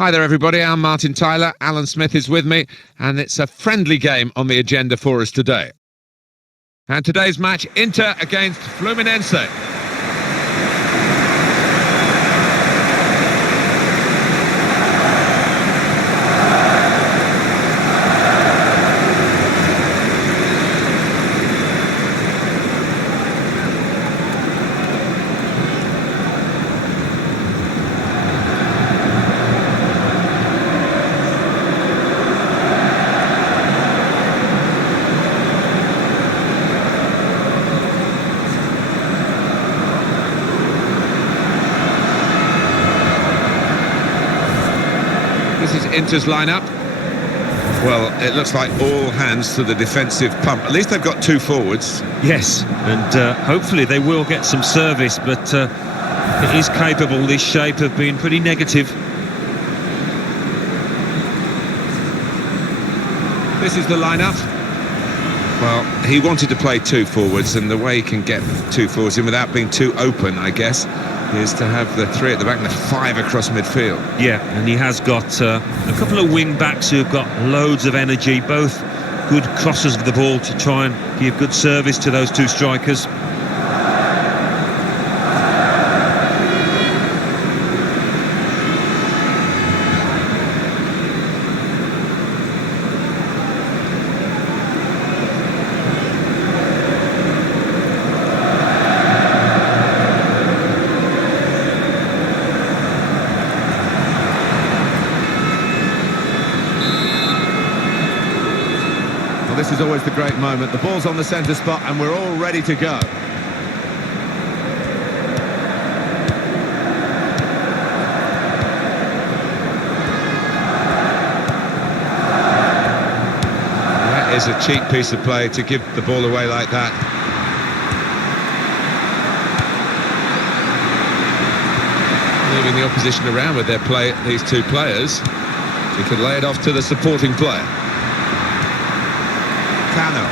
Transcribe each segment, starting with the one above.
Hi there everybody, I'm Martin Tyler, Alan Smith is with me, and it's a friendly game on the agenda for us today. And today's match, Inter against Fluminense. This is Inter's lineup. Well, it looks like all hands to the defensive pump. At least they've got two forwards. Yes, and hopefully they will get some service, but it is capable, this shape, of being pretty negative. This is the lineup. Well, he wanted to play two forwards, and the way he can get two forwards in without being too open, I guess, is to have the three at the back and the five across midfield. Yeah, and he has got a couple of wing-backs who've got loads of energy, both good crossers of the ball to try and give good service to those two strikers. This is always the great moment. The ball's on the centre spot and we're all ready to go. That is a cheap piece of play to give the ball away like that. Moving the opposition around with their play, these two players. He can lay it off to the supporting player. Cano.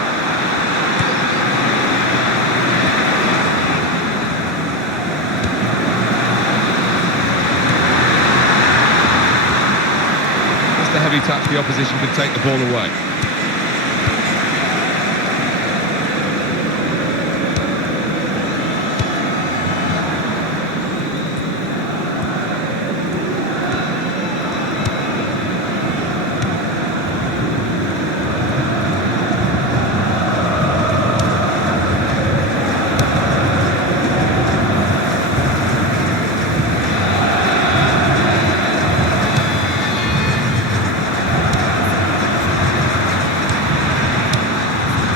Just a heavy touch, the opposition can take the ball away.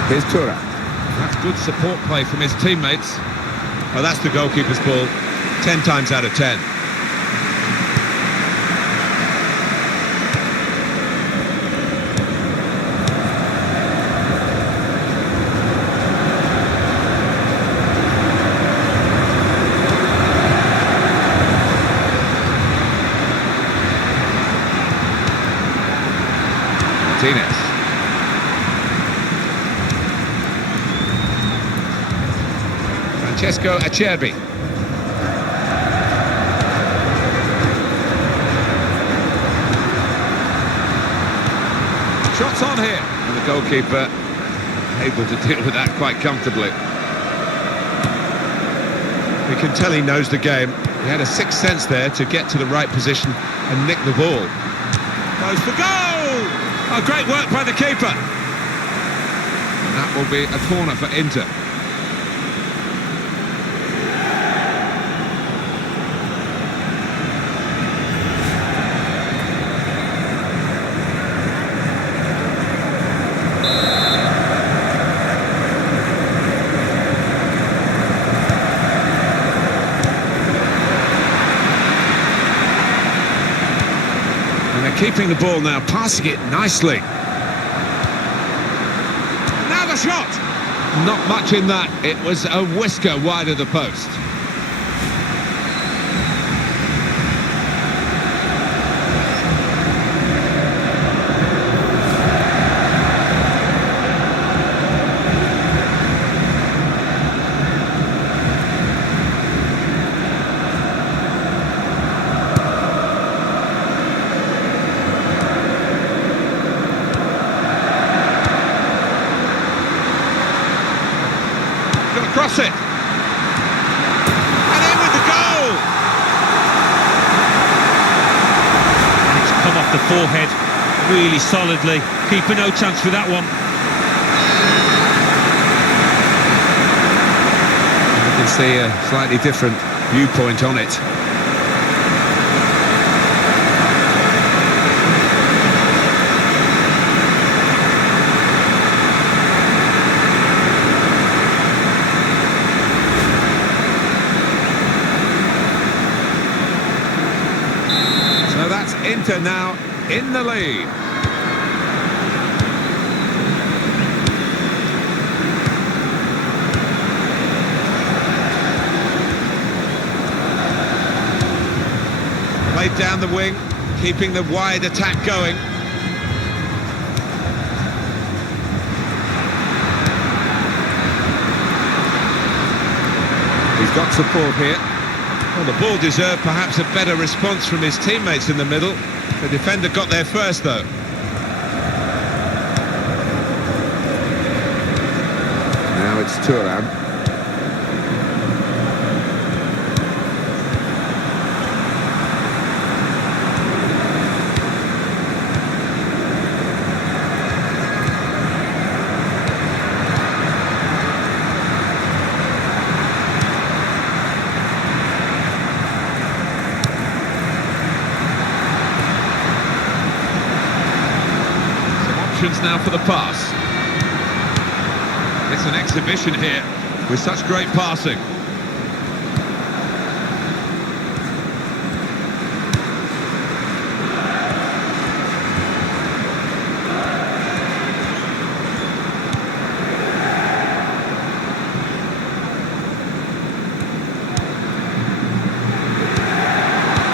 Here's Tura. That's good support play from his teammates. Well, that's the goalkeeper's ball, 10 times out of 10. Martinez. Francesco Acerbi. Shots on here. And the goalkeeper able to deal with that quite comfortably. You can tell he knows the game. He had a sixth sense there to get to the right position and nick the ball. Goes for goal! Oh, great work by the keeper. And that will be a corner for Inter. Keeping the ball now, passing it nicely. Now the shot! Not much in that, it was a whisker wide of the post. Cross it. And in with the goal! And it's come off the forehead really solidly. Keeper no chance for that one. You can see a slightly different viewpoint on it. So that's Inter now in the lead. Played down the wing, keeping the wide attack going. He's got support here. Well, the ball deserved perhaps a better response from his teammates in the middle. The defender got there first, though. Now it's Thuram. Now for the pass. It's an exhibition here with such great passing.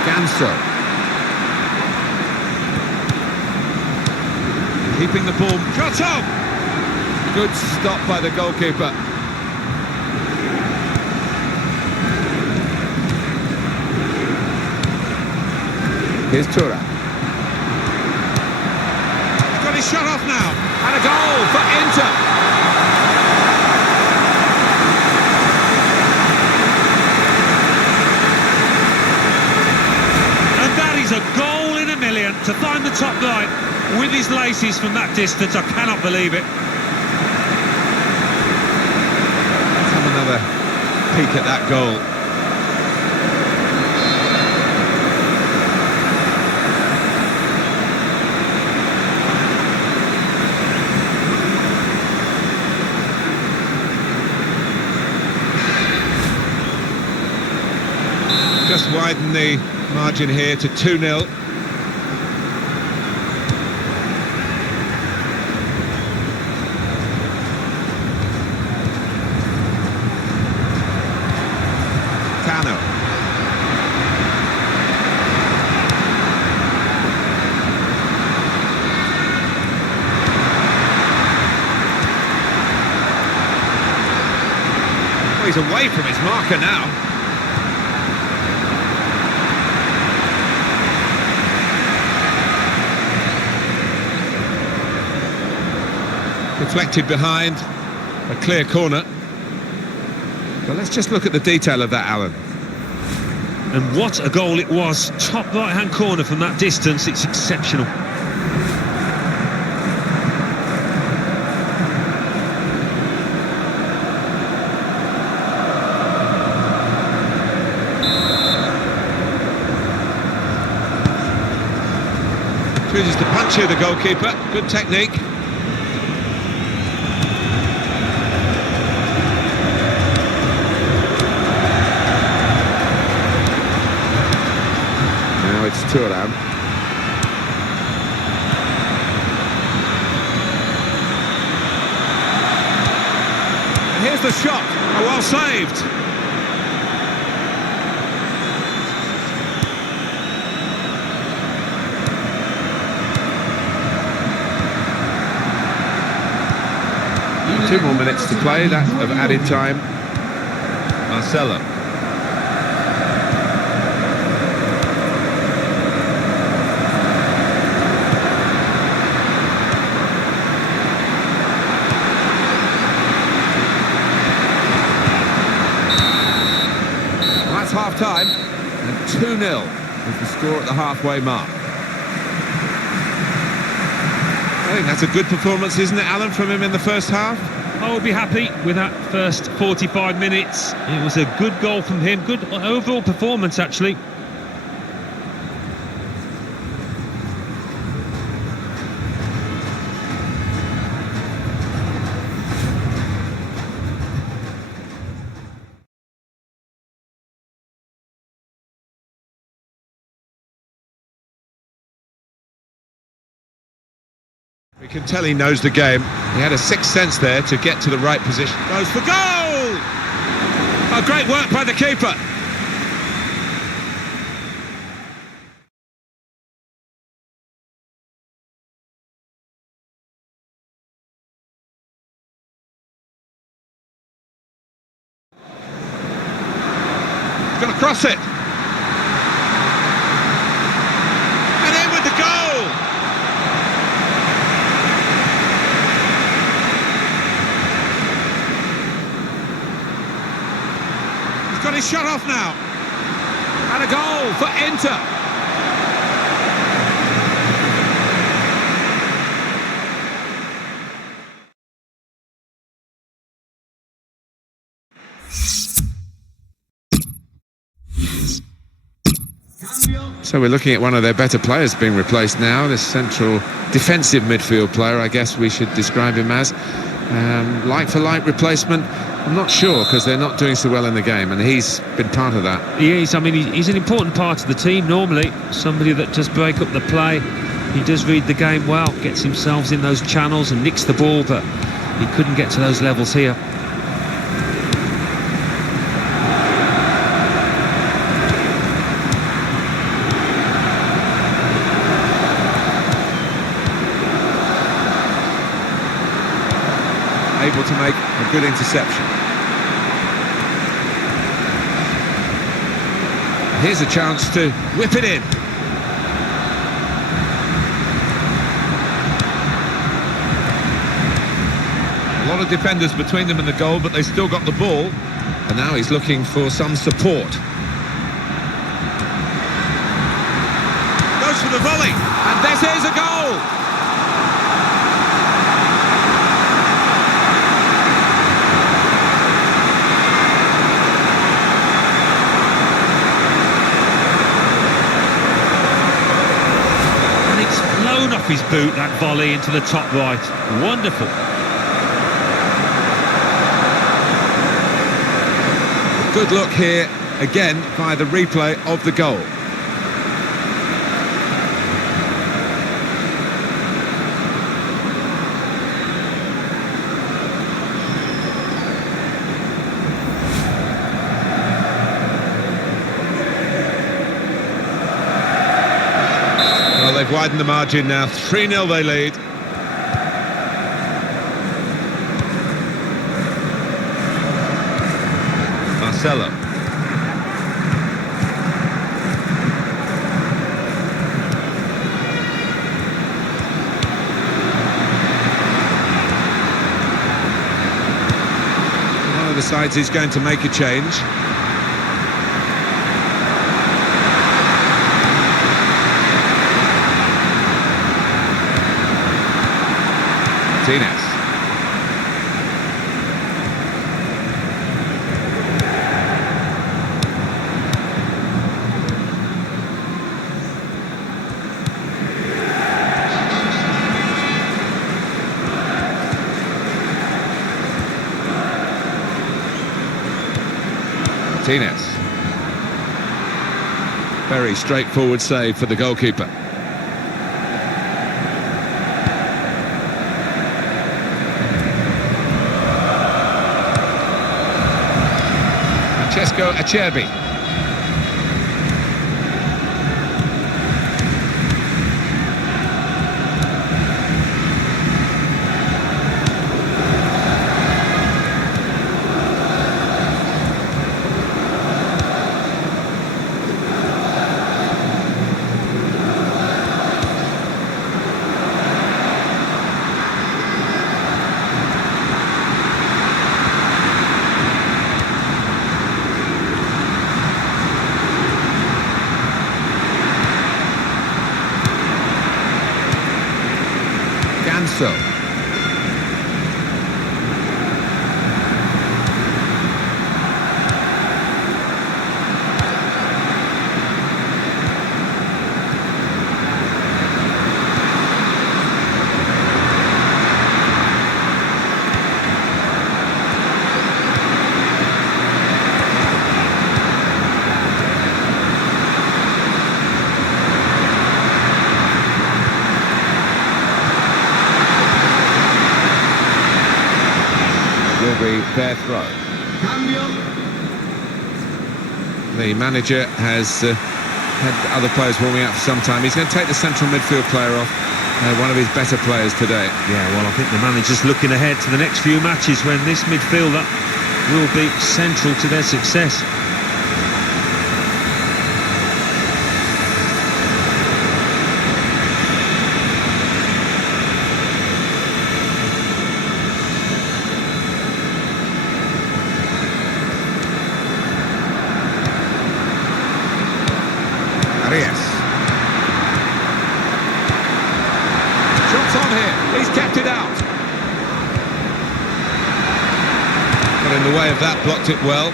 Ganso. Keeping the ball. Shot on! Good stop by the goalkeeper. Here's Thuram. He's got his shot off now. And a goal for Inter. And that is a goal in a million to find the top line with his laces from that distance. I cannot believe it. Let's have another peek at that goal. Just widen the margin here to 2-0. He's away from his marker now. Deflected behind, a clear corner. But let's just look at the detail of that, Alan. And what a goal it was. Top right-hand corner from that distance. It's exceptional. Chooses to punch here, the goalkeeper. Good technique. Now it's Thuram. And here's the shot. Oh, well saved. Two more minutes to play, that of added time. Marcelo. half-time, and 2-0 is the score at the halfway mark. I think that's a good performance, isn't it, Alan, from him in the first half? I would be happy with that first 45 minutes. It was a good goal from him, good overall performance actually. We can tell he knows the game. He had a sixth sense there to get to the right position. Goes for goal! Oh, great work by the keeper. He's going to cross it. And in with the goal! Got his shot off now, and a goal for Inter. So we're looking at one of their better players being replaced now, this central defensive midfield player, I guess we should describe him as. Like-for-like replacement, I'm not sure, because they're not doing so well in the game, and he's been part of that. He is. I mean, he's an important part of the team normally, somebody that does break up the play. He does read the game well, gets himself in those channels and nicks the ball, but he couldn't get to those levels here. Able to make a good interception. Here's a chance to whip it in. A lot of defenders between them and the goal, but they still got the ball. And now he's looking for some support. Goes for the volley, and this is a goal! Off his boot, that volley into the top right. Wonderful. Good look here, again, by the replay of the goal. They've widened the margin now, 3-0 they lead. Marcelo. One of the sides is going to make a change. Martinez. Very straightforward save for the goalkeeper. Francesco Acerbi. spare throw. The manager has had other players warming up for some time. He's going to take the central midfield player off, one of his better players today. Yeah, well, I think the manager's looking ahead to the next few matches when this midfielder will be central to their success. Yes. Shots on here. He's kept it out. Got in the way of that, blocked it well.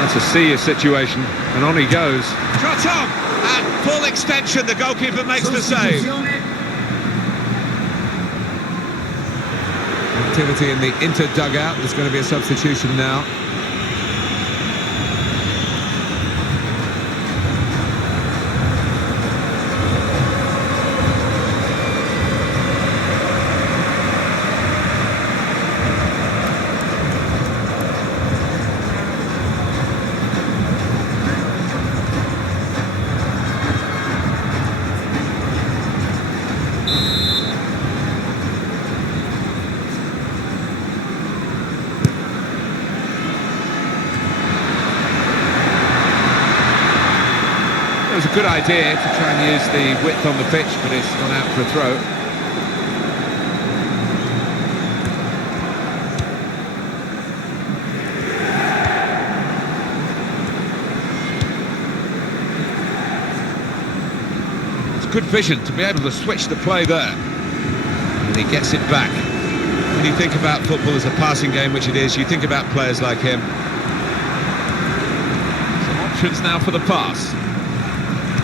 That's a serious situation, and on he goes. Shot on! At full extension, the goalkeeper makes the save. Activity in the Inter dugout. There's going to be a substitution now. It was a good idea to try and use the width on the pitch, but it's gone out for a throw. It's good vision to be able to switch the play there. And he gets it back. When you think about football as a passing game, which it is, you think about players like him. Some options now for the pass.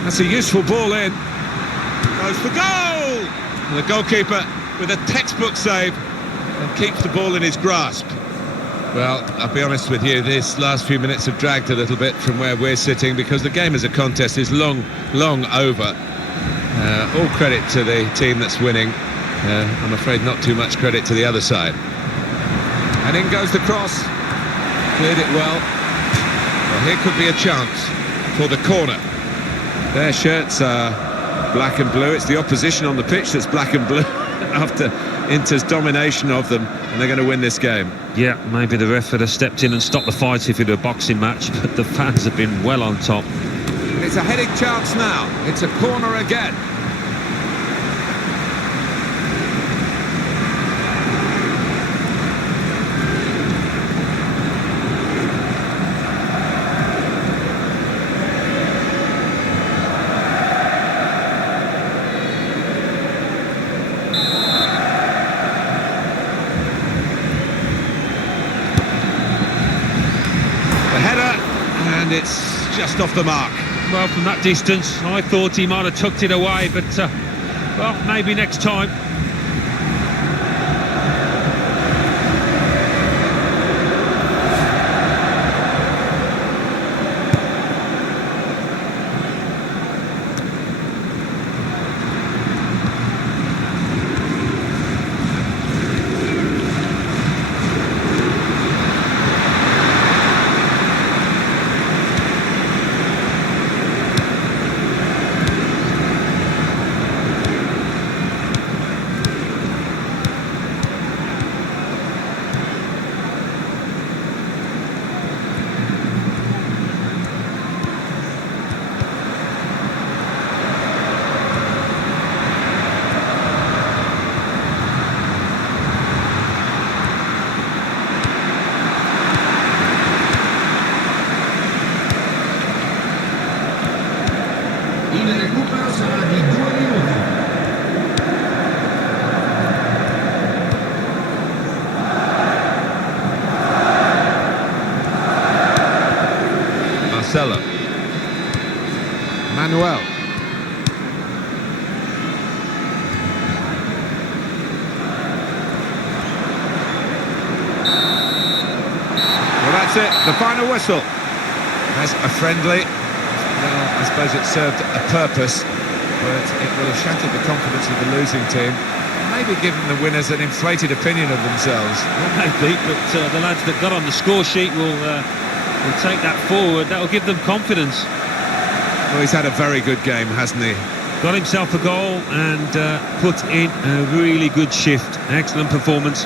That's a useful ball in. Goes for goal! And the goalkeeper with a textbook save and keeps the ball in his grasp. Well, I'll be honest with you, this last few minutes have dragged a little bit from where we're sitting because the game as a contest is long over. All credit to the team that's winning. I'm afraid not too much credit to the other side. And in goes the cross. Cleared it well. Well, here could be a chance for the corner. Their shirts are black and blue. It's the opposition on the pitch that's black and blue after Inter's domination of them, and they're going to win this game. Yeah, maybe the ref would have stepped in and stopped the fight if it were a boxing match, but the fans have been well on top. It's a heading chance now. It's a corner again. And it's just off the mark. Well, from that distance, I thought he might have tucked it away, but, well, maybe next time. Il recupero sarà di 2 minuti. Marcelo. Manuel. Well, that's it. The final whistle. As a friendly. Well, I suppose it served a purpose, but it will have shattered the confidence of the losing team. Maybe given the winners an inflated opinion of themselves. Well, maybe, but the lads that got on the score sheet will take that forward. That will give them confidence. Well, he's had a very good game, hasn't he? Got himself a goal and put in a really good shift. Excellent performance.